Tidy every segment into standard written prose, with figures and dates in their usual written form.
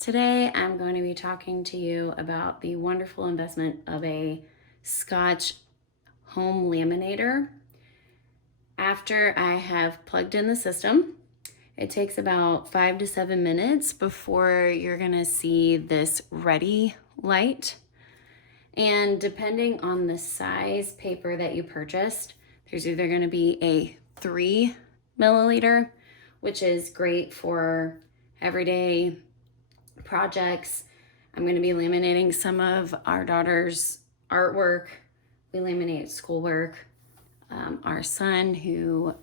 Today I'm going to be talking to you about the wonderful investment of a Scotch home laminator. After I have plugged in the system, it takes about 5 to 7 minutes before you're going to see this ready light. And depending on the size paper that you purchased, there's either going to be a 3 milliliter, which is great for everyday projects. I'm going to be laminating some of our daughter's artwork. We laminate schoolwork. Our son, who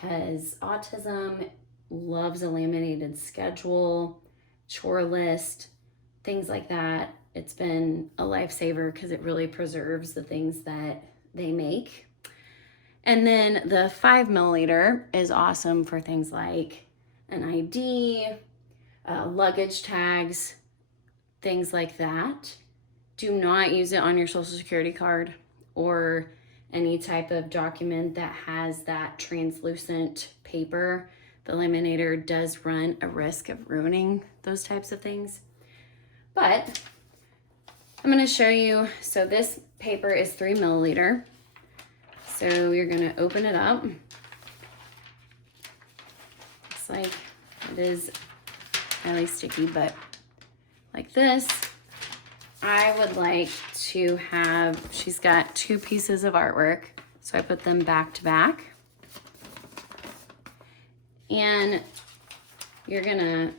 has autism, loves a laminated schedule, chore list, things like that. It's been a lifesaver because it really preserves the things that they make. And then the 5 milliliter is awesome for things like an ID, luggage tags, things like that. Do not use it on your social security card or any type of document that has that translucent paper. The laminator does run a risk of ruining those types of things. But I'm going to show you. So this paper is 3 milliliter. So you're going to open it up. Looks like it is highly sticky, but like this. I would like to have, she's got 2 pieces of artwork, so I put them back to back. And you're gonna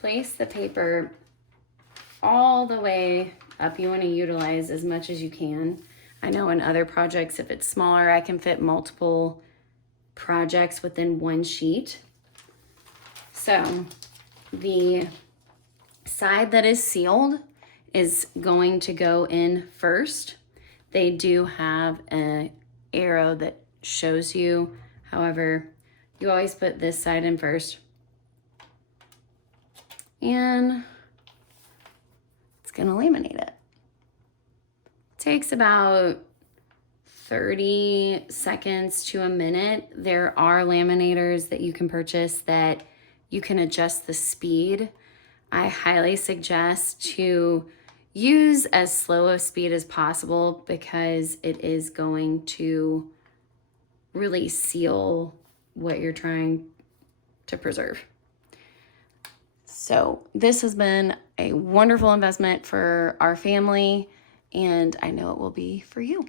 place the paper all the way up. You wanna utilize as much as you can. I know in other projects, if it's smaller, I can fit multiple projects within one sheet. So the side that is sealed is going to go in first. They do have an arrow that shows you. However, you always put this side in first. And it's gonna laminate it. Takes about 30 seconds to a minute. There are laminators that you can purchase that you can adjust the speed. I highly suggest to use as slow a speed as possible because it is going to really seal what you're trying to preserve. So this has been a wonderful investment for our family, and I know it will be for you.